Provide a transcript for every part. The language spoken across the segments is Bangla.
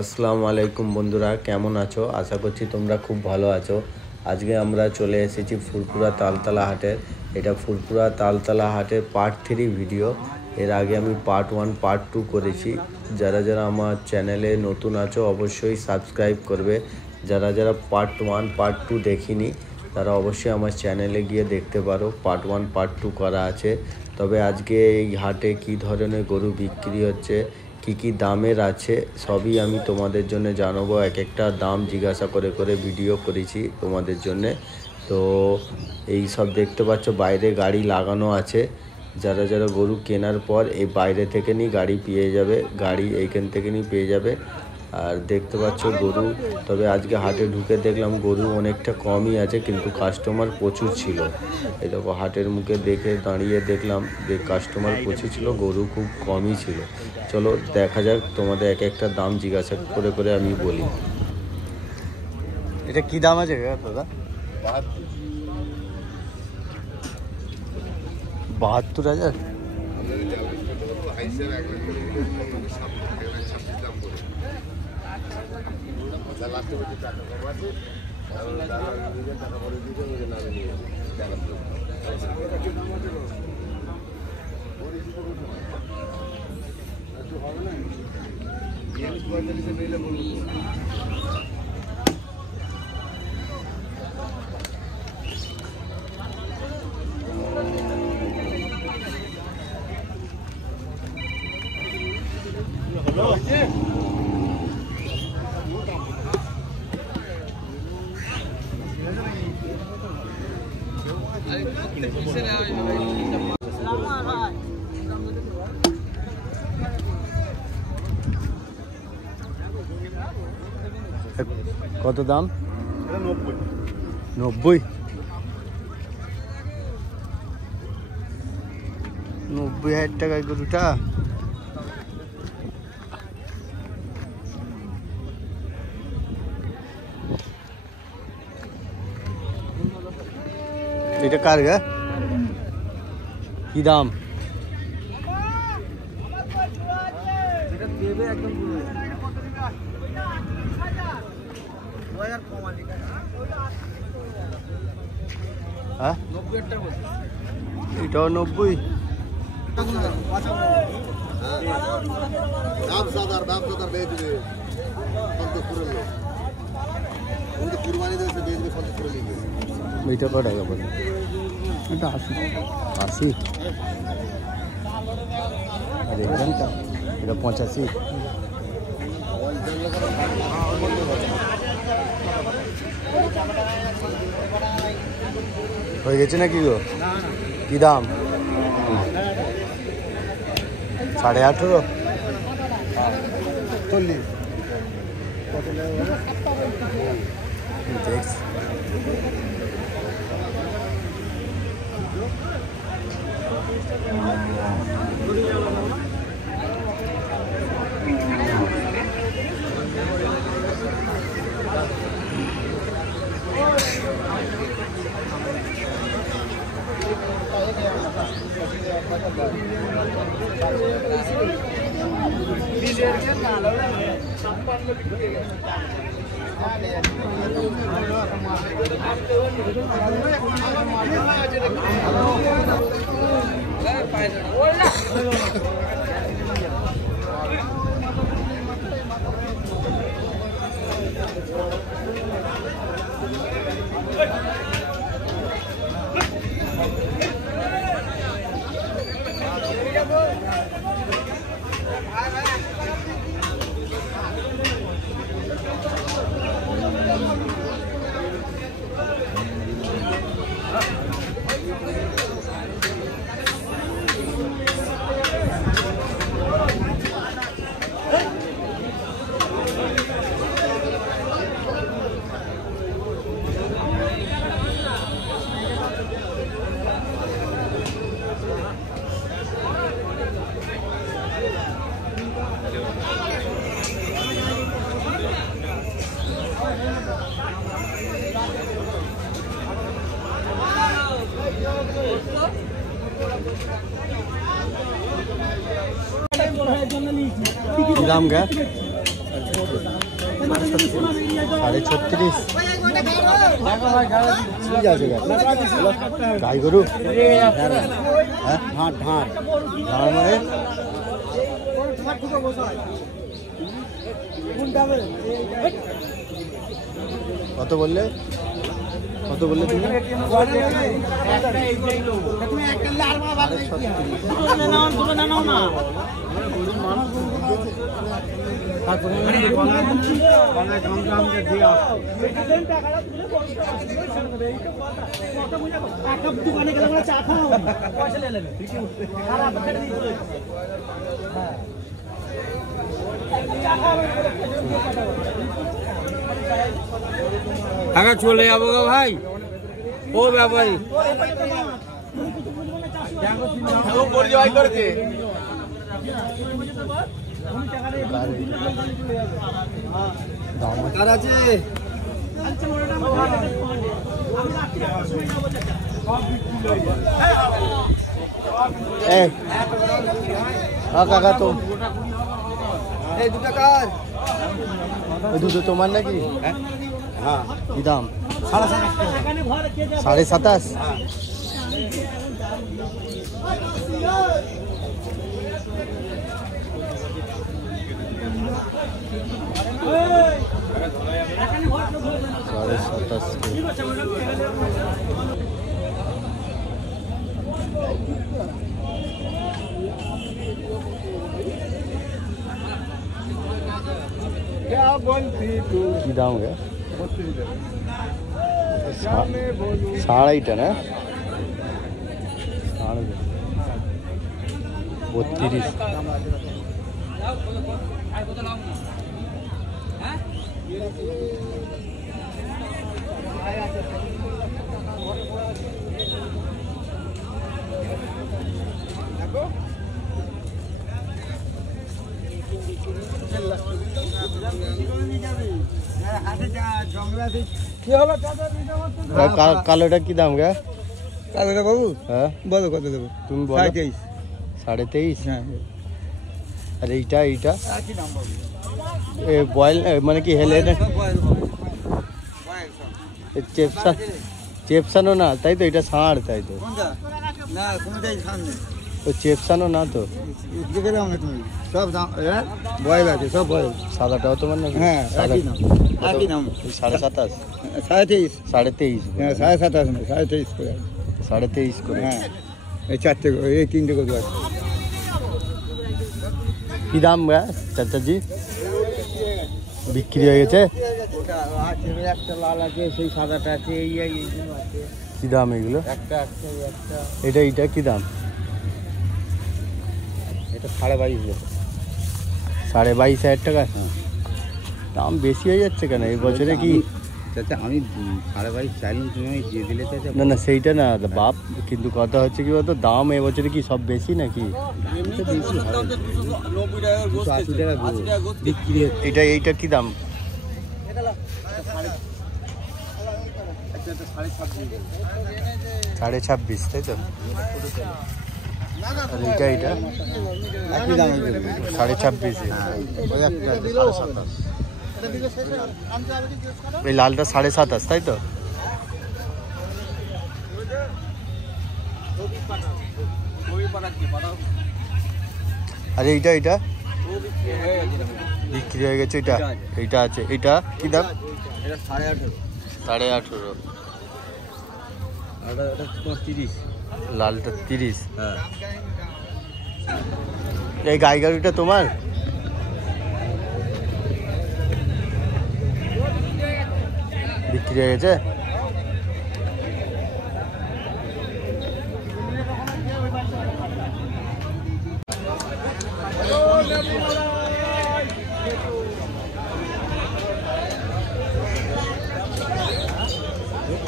আসসালামু আলাইকুম বন্ধুরা, কেমন আছো? আশা করছি তোমরা খুব ভালো আছো। আজকে আমরা চলে এসেছি ফুরপুরা তালতলা হাটের। এটা ফুরপুরা তালতলা হাটের পার্ট 3 ভিডিও। এর আগে আমি পার্ট 1 পার্ট 2 করেছি। যারা যারা আমার চ্যানেলে নতুন আছো অবশ্যই সাবস্ক্রাইব করবে। যারা যারা পার্ট 1 পার্ট 2 দেখিনি তারা অবশ্যই আমার চ্যানেলে গিয়ে দেখতে পারো। পার্ট 1 পার্ট 2 করা আছে। তবে আজকে এই হাটে কী ধরনের গরু বিক্রি হচ্ছে, কি দামের আছে, সবই আমি তোমাদের জন্য জানাবো। এক একটা দাম জিজ্ঞাসা করে করে ভিডিও করেছি তোমাদের জন্যে। তো এই সব দেখতে পাচ্ছ, বাইরে গাড়ি লাগানো আছে। যারা যারা গরু কেনার পর এই বাইরে থেকে নিয়ে গাড়ি পেয়ে যাবে, গাড়ি এইখান থেকে নিয়ে পেয়ে যাবে। আর দেখতে পাচ্ছ গরু, তবে আজকে হাটে ঢুকে দেখলাম গরু অনেকটা কমই আছে, কিন্তু কাস্টমার প্রচুর ছিল। এই দেখো হাটের মুখে দেখে দাঁড়িয়ে দেখলাম যে কাস্টমার প্রচুর ছিল, গরু খুব কমই ছিল। চলো দেখা যাক, তোমাদের এক একটা দাম জিজ্ঞাসা করে করে আমি বলি। এটা কি দাম আছে দাদা? 72,000। কত দাম? 90। 90,000 টাকায় গরুটা। এটা কার গা? কি দাম? হ্যাঁ, এটাও 90। এটা কত টাকা পড়বে? এটা 80। আর এখানটা এটা 85। হয়ে গেছে নাকি গো? কি দাম? 18.5। 40। দেখছি দাম গা 36.5 ঠিক আছে গাই গরু হ্যাঁ ঢাঁড় মানে কত বললে তুমি আগে চলে যাবো গো ভাই ও ব্যাপারী করেছে কাকা তো দুটো তোমার নাকি হ্যাঁ কি দাম 27.5 কি দাম গে 2.5 না 32 কালোটা কি দাম গা কালোটা বাবু হ্যাঁ বলো কত দেবো তুমি বলো 23.5 হ্যাঁ আর এইটা বয়েল মানে কি হেলে না চেপসানো না তাই তো এটা ষাঁড় তাই তো না কোনটাই খান নেই তো চেপসানো না তো দেখে দাও না তুমি সব দাম বয়েল আছে সব বয়েল সাদাটাও তোমার নাকি হ্যাঁ একই নাম 27.5 23.5 হ্যাঁ 27.5 না 23.5 করে 23.5 করে হ্যাঁ এই চারটে এই তিনটে করে আছে কি দাম গা চাচাজি বিক্রি হয়ে গেছে একটা লাল আছে সেই সাদাটা আছে এইগুলো আছে কি দাম এগুলো একটা এইটা কি দাম এটা 22.5 22,500 টাকা দাম বেশি হয়ে যাচ্ছে কেন এই বছরে কি চাচা আমি 22.5 চাইলাম তুমি আমি দিয়ে দিলে চাচা না সেইটা না বাপ কিন্তু কথা হচ্ছে কি বলতো দাম এবছরে কি সব বেশি নাকি বিক্রি এইটা কি দাম 26.5 তাই তো আর এইটা একই দাম 27.5 এই লালটা 27.5 তাই তো আর এইটা বিক্রি হয়ে গেছে এইটা আছে এইটা কি দাম 18.5 লালটা 30 হ্যাঁ এই গাই গাড়িটা তোমার বিক্রি হয়ে গেছে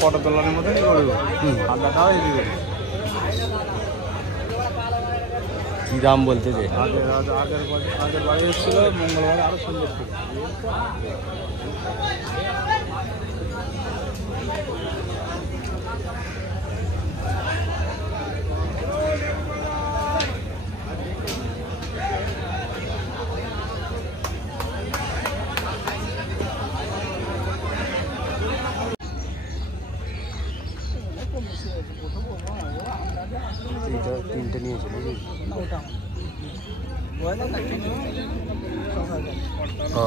ফটো তোলার মতনই করবো ঠান্ডাটাও এদিকে কি দাম বলতেছে আগের বাড়ি এসেছিল মঙ্গলবার আরো সুন্দর ছিল তিনটে নিয়েছে নাকি? ও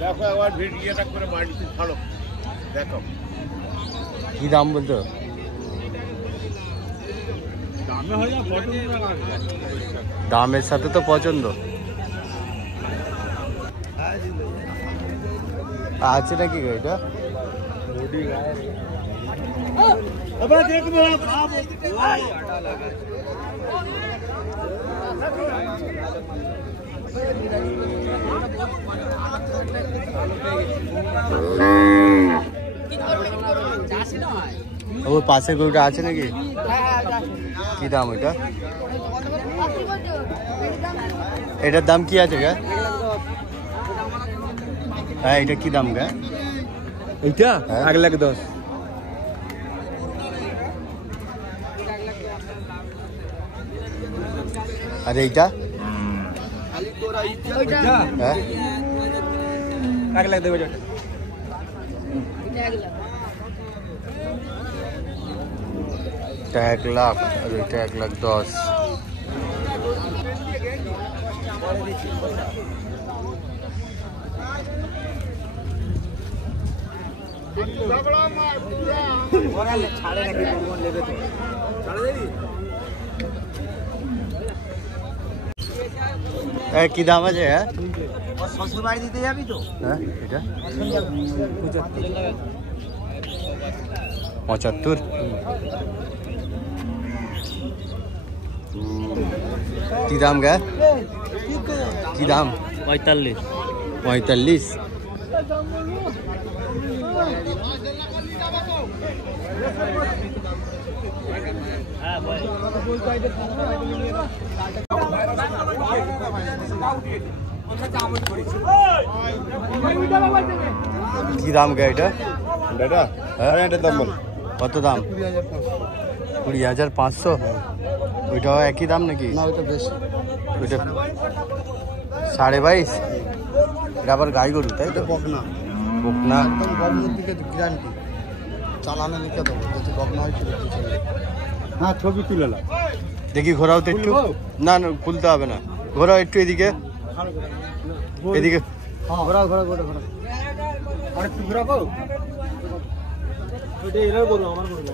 দেখো একবার ভিডিওটা করে বাড়িতে ছাড়ো, দেখো কি দাম বলতো? দামে হয় না, পছন্দ না। দামের সাথে তো পছন্দ আছে নাকি এটা? ও পাশের গরুটা আছে নাকি? কি দাম ওইটা? এটার দাম কি আছে গা? হ্যাঁ এটা কি দাম গা? এইটা 1,10,000। আর এইটা? হ্যাঁ 1,00,000 দেবে। এটা 1,00,000 আর এটা 1,10,000। কি দাম আছে? হ্যাঁ শ্বশুর বাড়ি দিতে যাবি তো? হ্যাঁ এটা 75। কি দাম গা? কি দাম? 45। 45। কি দাম গা এটা? হ্যাঁ এটার দাম বল। কত দাম? 20,500। ওইটাও একই দাম নাকি? না ওইটা বেশি। ওইটা 22.5। এটা আবার গাই গরু তাই তো? বকনা বকনা। একদম গরমের দিকে গ্যারান্টি, চালানো লিখে দেবো যদি বকনা হয় ফেরত দিয়ে চলে। হ্যাঁ ছবি তুলে নাও। দেখি ঘোরাও তো একটু। না না খুলতে হবে না, ঘোরাও একটু এদিকে এদিকে। ঘোরা ঘোরা ঘোরা ঘোরা আরেকটু ঘোরাবো। ওইটা এরাও করবো, আমার করবো।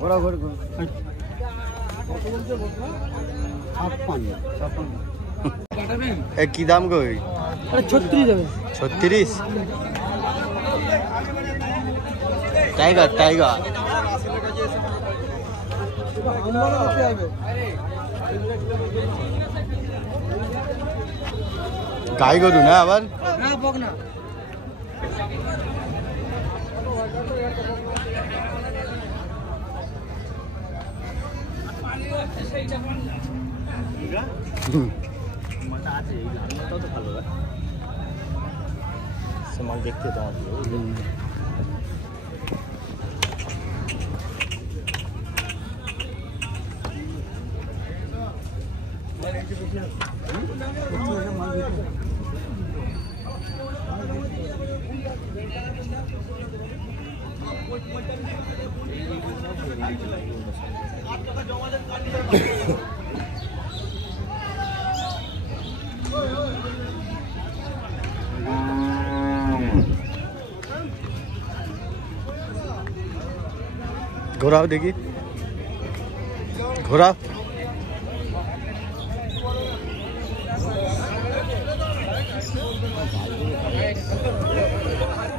ঘোরা ঘোরা ঘোরা। কি দাম গো? 36 যাবে। 36। টাইগার টাইগার গাই গরু না আবার? হ্যাঁ বকনা। দেখতে তো ঘোরাও দেখি, ঘোরাও।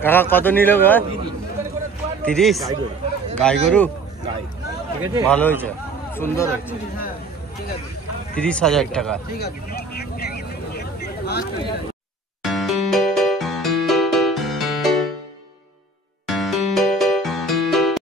কাকা কত নিল গা? 30। গাই গরু ভালো হয়েছে, সুন্দর হয়েছে। 30,000 টাকা।